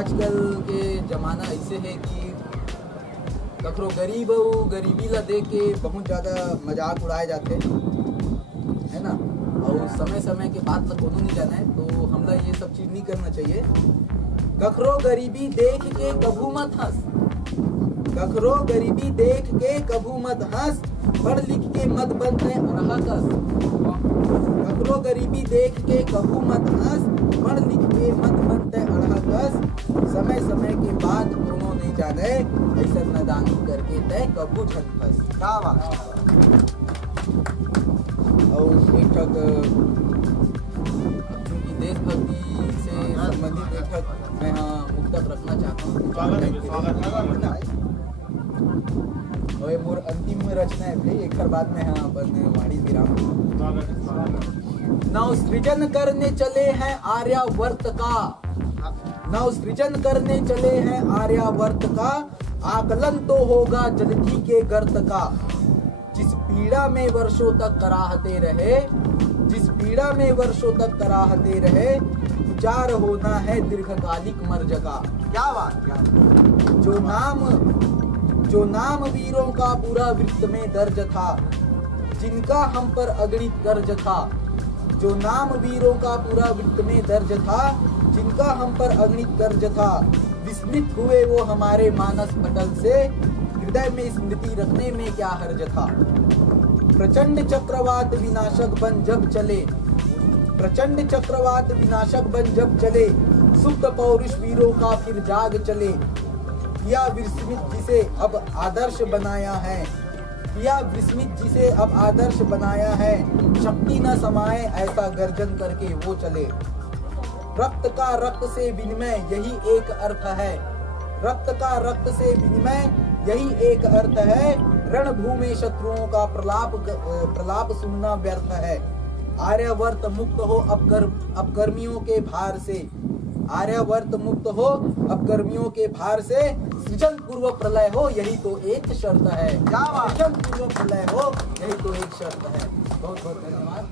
आजकल के ज़माना ऐसे है कि कखरो गरीब गरीबी ला देख के बहुत ज़्यादा मजाक उड़ाए जाते है ना। और समय समय के बाद तक कोनो नहीं जाना है, तो हमला ये सब चीज़ नहीं करना चाहिए। कखरो गरीबी देख के कभू मत हंस, कखरो गरीबी देख के कभू मत हंस, पढ़ लिख के मत बनते अरहा कस। कखरो गरीबी देख के कभू मत हंस, पढ़ लिख के मत बनते अरहा कस। समय समय के बाद दोनों नहीं जाने, ऐसा नादानी करके तय कभू झट फंस। क्या बात। और एक ठक चूंकि देशभक्ति से संबंधित एक ठक मैं मुक्तक रखना चाहता हूँ। और मोर अंतिम रचना है भाई, एक बाद में अपन वाणी विराम। नव सृजन करने चले हैं आर्यावर्त का, नव सृजन करने चले हैं आर्यावर्त का, आकलन तो होगा जलधि के गर्त का। जिस पीड़ा में वर्षों तक कराहते रहे, जिस पीड़ा में वर्षों तक कराहते रहे, विचार होना है दीर्घकालिक मर्ज का। क्या बात। जो नाम वीरों का पूरा वृत्त में दर्ज था, जिनका हम पर अगणित कर्ज था। जो नाम वीरों का पूरा वृत्त में दर्ज था, जिनका हम पर अगणित कर्ज था। विस्मृत हुए वो हमारे मानस पटल से, हृदय में स्मृति रखने में क्या हर्ज था। प्रचंड चक्रवात विनाशक बन जब चले, प्रचंड चक्रवात विनाशक बन जब चले, सुप्त पौरुष वीरों का फिर जाग चले। या विस्मित जिसे अब आदर्श बनाया है, या विस्मित जिसे अब आदर्श बनाया है, शक्ति न समाए ऐसा गर्जन करके वो चले। रक्त का रक्त से विनिमय यही एक अर्थ है, रक्त का रक्त से विनिमय यही एक अर्थ है। रणभूमि शत्रुओं का प्रलाप सुनना व्यर्थ है। आर्यावर्त मुक्त हो अब गर्मियों के भार से, आर्यावर्त मुक्त हो अब गर्मियों के भार से। सृजन पूर्व प्रलय हो यही तो एक शर्त है, सृजन पूर्व प्रलय हो यही तो एक शर्त है। बहुत बहुत धन्यवाद।